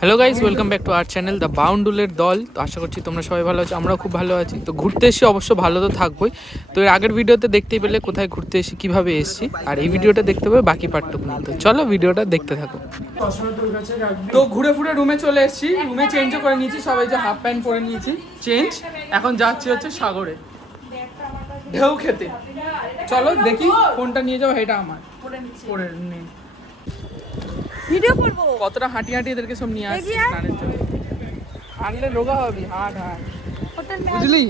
Hello guys welcome back to our channel the বাউন্ডুলের দল তো আশা করছি তোমরা সবাই ভালো আছো, আমরাও খুব ভালো আছি। তো ঘুরতে এসে অবশ্য ভালো তো থাকবোই। তো এর আগের ভিডিওতে দেখতেই পেলে কোথায় ঘুরতে এসে কীভাবে এসেছি। আর এই ভিডিওটা দেখতে পাবে বাকি পার্টটুকু তো চলো ভিডিওটা দেখতে থাকো। তো ঘুরে ফুরে রুমে চলে এসেছি। রুমে চেঞ্জও করে নিয়েছি, সবাই যে হাফ প্যান্ট পরে নিয়েছি। চেঞ্জ এখন যাচ্ছি হচ্ছে সাগরে। ঢেউ খেতে। চলো দেখি ফোনটা নিয়ে যাও, এটা আমার। পরে ভিডিও করব। কতটা হাঁটি হাঁটি এদেরকে সব নিয়ে আসছি। স্নানের জন্য। হাঁটলে রোগা হবি হাঁট হাঁট। বুঝলি?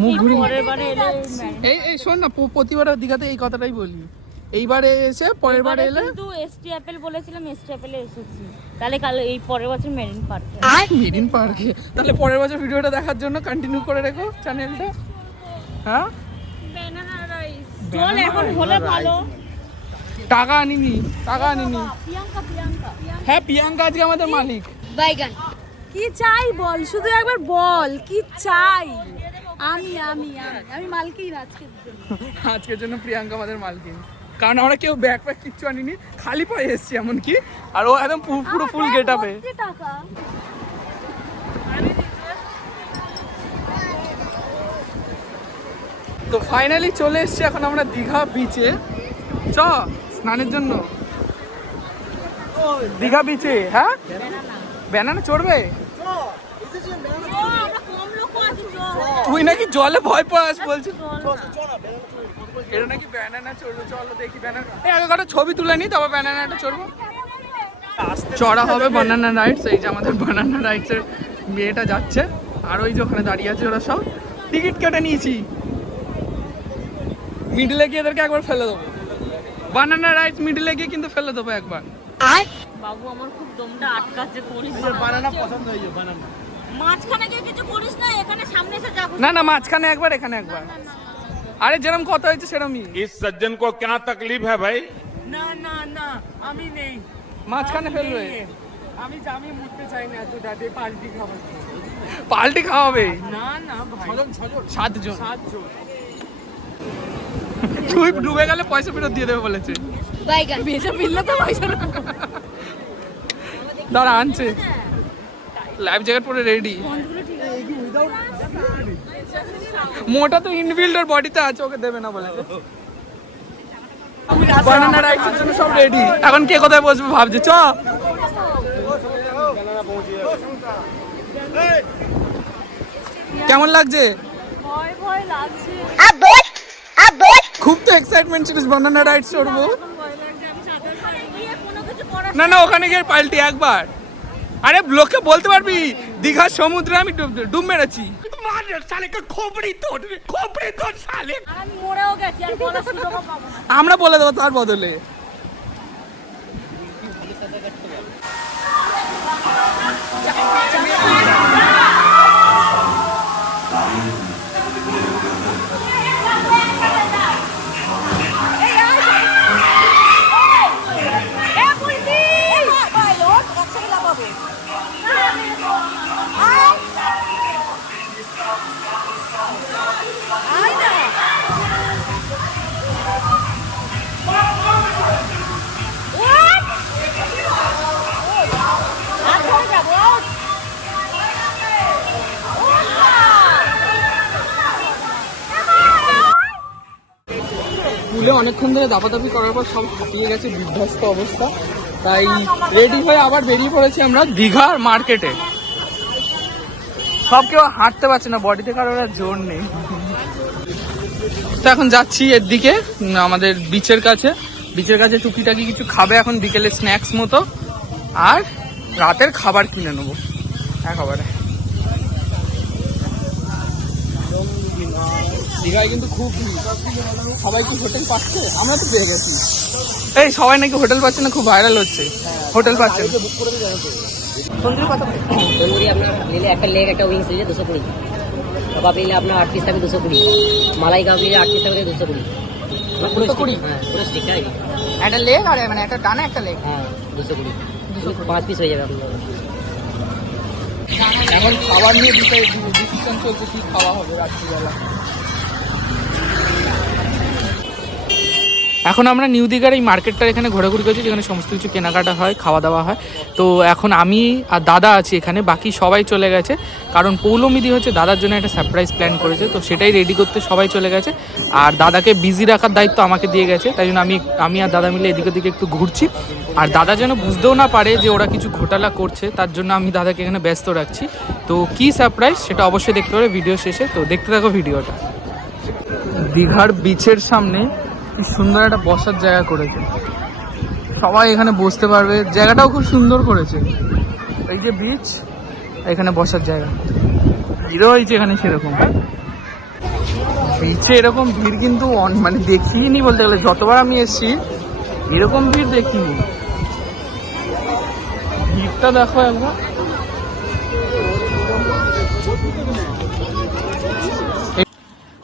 মুখ ঘুরি এই এই শোন না প্রতিবার দীঘাতে এই কথাটাই বলি। এইবারে এসে পরের বারে এলে কিন্তু এসটি অ্যাপেল বলেছিলাম এসটি অ্যাপেলে এসেছি। তাহলে কাল এই পরের বছর মেরিন পার্কে। মেরিন পার্কে। তাহলে পরের বছর ভিডিওটা দেখার জন্য কন্টিনিউ করে রেখো চ্যানেলটা হ্যাঁ? এখন হলে ভালো। টাকা আনিনি টাকা আনিনি। প্রিয়াঙ্কা প্রিয়াঙ্কা হ্যাঁ প্রিয়াঙ্কা আজকে আমাদের মালিক। বাইগান। কি চাই বল? শুধু একবার বল কি চাই? আমি আমি আমি আমি মালকিন আজকে আজকের জন্য প্রিয়াঙ্কা আমাদের মালকিন। কারণ আমরা কেউ ব্যাগ প্যাক কিচ্ছু আনিনি খালি পায়ে এসছি এমনকি। আর ও একদম পুরো ফুল গেট আপে টাকা। তো ফাইনালি চলে এসছি এখন আমরা দীঘা বিচে চ। স্নানের জন্য? দীঘা বিচে হ্যাঁ? ব্যানানা চড়বে? তুই নাকি জলে ভয় পাস বলছিস এটা নাকি ছবি তুলে নি, তারপর ব্যানানাটা চড়বো। চড়া হবে বানানা রাইডস এই যে আমাদের বানানা রাইডস এর মেয়েটা যাচ্ছে। আর ওই যে ওখানে দাঁড়িয়ে আছে ওরা সব। টিকিট কেটে নিয়েছি। মিডিলে গিয়ে এদেরকে একবার ফেলে দেবো। বানানা রাইডস মিডিলে গিয়ে কিন্তু ফেলে দেবো একবার বাবু আমার খুব দমটা আটকাচ্ছে করিস বানানা পছন্দ হয়েছে বানানা মাঝখানে গিয়ে কিছু করিস না এখানে সামনে এসে যা না না মাঝখানে একবার এখানে একবার আরে যেরকম কথা হয়েছে সেরমই इस सज्जन को क्या तकलीफ है भाई না না না আমি নেই মাঝখানে ফেলবে আমি আমি মুততে চাই না এত দাদে পাল্টি খাবার পাল্টি খাওয়াবে না না ভাই সাতজন সাতজন তুই ডুবে গেলে পয়সা ফেরত দিয়ে দেবে বলেছে। ভেজা মিললে তো পয়সা না। দাঁড়া আনছে। লাইফ জ্যাকেট পরে রেডি মোটা তো ইনবিল্ড ওর বডিতে আছে ওকে দেবে না বলে বানানা রাইডসের জন্য সব রেডি এখন কে কোথায় বসবে ভাবছে চ। কেমন লাগছে? ভয় ভয় লাগছে। খুব তো এক্সাইটমেন্ট ছিল বন্দনা রাইড চড়বো না না ওখানে গিয়ে পাল্টি একবার। আরে লোককে বলতে পারবি দীঘার সমুদ্রে আমি ডুব- ডুব মেরেছি। আর আমি মরেও গেছি আর বলার সুযোগও পাবো আমরা বলে দেবো তার বদলে। পুলে অনেকক্ষণ ধরে দাপাদাপি করার পর সব হাঁপিয়ে গেছে, বিধ্বস্ত অবস্থা। তাই রেডি হয়ে আবার বেরিয়ে পড়েছি আমরা দীঘার মার্কেটে সব কেউ হাঁটতে পারছে না বডিতে কারোর আর জোর নেই। তো এখন যাচ্ছি এর দিকে আমাদের বিচের কাছে। বিচের কাছে টুকিটাকি কিছু খাবে এখন, বিকেলে স্ন্যাক্স মতো। আর রাতের খাবার কিনে নেব। একেবারে দীঘায় কিন্তু খুব সবাই কি হোটেল পাচ্ছে? আমরা তো পেয়ে গেছি। এই সবাই নাকি হোটেল পাচ্ছে না খুব ভাইরাল হচ্ছে। হোটেল পাচ্ছে। তন্দুরি আপনার নিলে একটা লেগ একটা উইংস নিলে দুশো কুড়ি। কাবাব নিলে আপনার আট পিস থাকবে দুশো কুড়ি। মালাই কাবাব নিলে আট পিস থাকবে দুশো কুড়ি। পুরো 220 হ্যাঁ পুরো স্টিক একটা লেগ আর মানে একটা ডানে একটা লেগ হ্যাঁ দুশো কুড়ি। পাঁচ পিস হয়ে যাবে আপনার। এখন খাবার নিয়ে ডিসিশন চলছে কি খাওয়া হবে রাত্রিবেলা? এখন আমরা নিউ দিঘার এই মার্কেটটার এখানে ঘোরাঘুরি করছি, যেখানে সমস্ত কিছু কেনাকাটা হয় খাওয়া দাওয়া হয়। তো এখন আমি আর দাদা আছি এখানে, বাকি সবাই চলে গেছে। কারণ পৌলমিদি হচ্ছে দাদার জন্য একটা সারপ্রাইজ প্ল্যান করেছে, তো সেটাই রেডি করতে সবাই চলে গেছে। আর দাদাকে বিজি রাখার দায়িত্ব আমাকে দিয়ে গেছে, তাই জন্য আমি আমি আর দাদা মিলে এদিক ওদিকে একটু ঘুরছি। আর দাদা যেন বুঝতেও না পারে যে ওরা কিছু ঘোটালা করছে, তার জন্য আমি দাদাকে এখানে ব্যস্ত রাখছি। তো কি সারপ্রাইজ সেটা অবশ্যই দেখতে পাবে ভিডিও শেষে, তো দেখতে থাকো ভিডিওটা দীঘার বিচের সামনে কি সুন্দর একটা বসার জায়গা করেছে। সবাই এখানে বসতে পারবে। জায়গাটাও খুব সুন্দর করেছে। এই যে বিচ এখানে বসার জায়গা। ভিড়ও হয়েছে এখানে সেরকম। বিচে এরকম ভিড় কিন্তু মানে দেখিনি বলতে গেলে। যতবার আমি এসেছি, এরকম ভিড় দেখিনি। ভিড়টা দেখো একবার।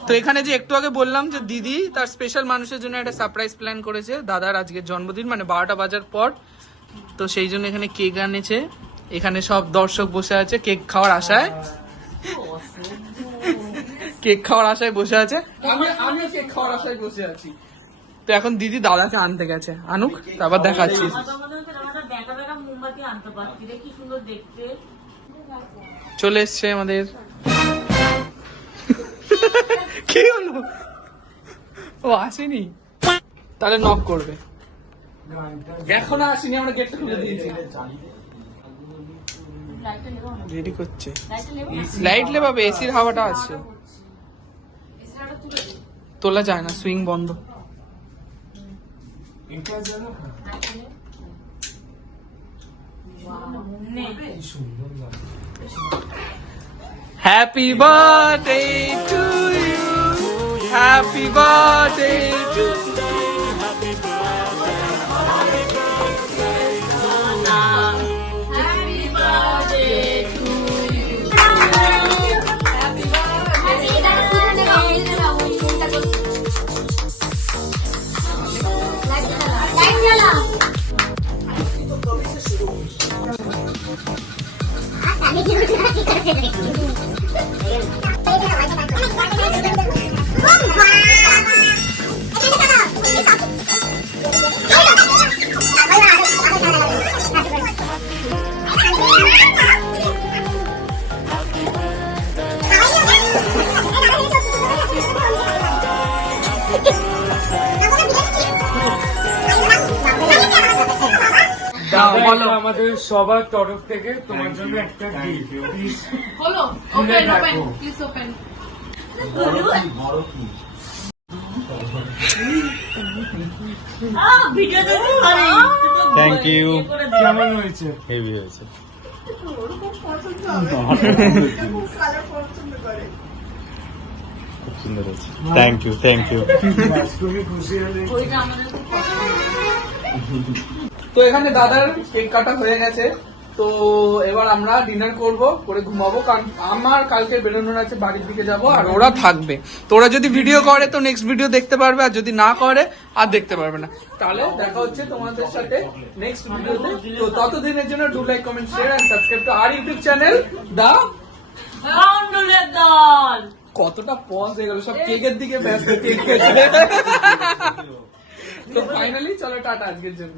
তো এখানে যে একটু আগে বললাম যে দিদি তার স্পেশাল মানুষের জন্য একটা সারপ্রাইজ প্ল্যান করেছে। দাদার আজকে জন্মদিন মানে বারোটা বাজার পর। তো সেই জন্য এখানে কেক আনেছে। এখানে সব দর্শক বসে আছে কেক খাওয়ার আশায়। কেক খাওয়ার আশায় বসে আছে। আমি আমিও কেক খাওয়ার আশায় বসে আছি। তো এখন দিদি দাদাকে আনতে গেছে। আনুক তারপর দেখাচ্ছি। চলে এসছে হচ্ছে কি হলো? ও আসেনি। তাহলে নক করবে। এখনও আসেনি আমরা গেটটা খুলে দিয়েছি। রেডি করছে। লাইট লেবাবে এসির হাওয়াটা আছে। তোলা যায় না সুইং বন্ধ। Happy birthday to you. Happy birthday to দাও বলো। আমাদের সবার তরফ থেকে তোমার জন্য একটা গিফট প্লিজ হলো ওপেন ওপেন প্লিজ ওপেন ভিডিওতে Thank কেমন হয়েছে? হেভি হয়েছে। খুব সুন্দর হয়েছে। থ্যাংক ইউ থ্যাংক ইউ খুশি হলে তো এখানে দাদার কেক কাটা হয়ে গেছে। তো এবার আমরা ডিনার করব করে ঘুমাবো। কারণ আমার কালকে বেরোনোর আছে বাড়ির দিকে যাব আর ওরা থাকবে। তো ওরা যদি ভিডিও করে তো নেক্সট ভিডিও দেখতে পারবে আর যদি না করে আর দেখতে পারবে না। তাহলে দেখা হচ্ছে তোমাদের সাথে নেক্সট ভিডিওতে তো ততদিনের জন্য do like comment share and subscribe to R YouTube channel the বাউন্ডুলের দল কতটা পজ হয়ে গেল সব কেকের দিকে ব্যস্ত কেক খেতে। তো ফাইনালি চলো টাটা আজকের জন্য।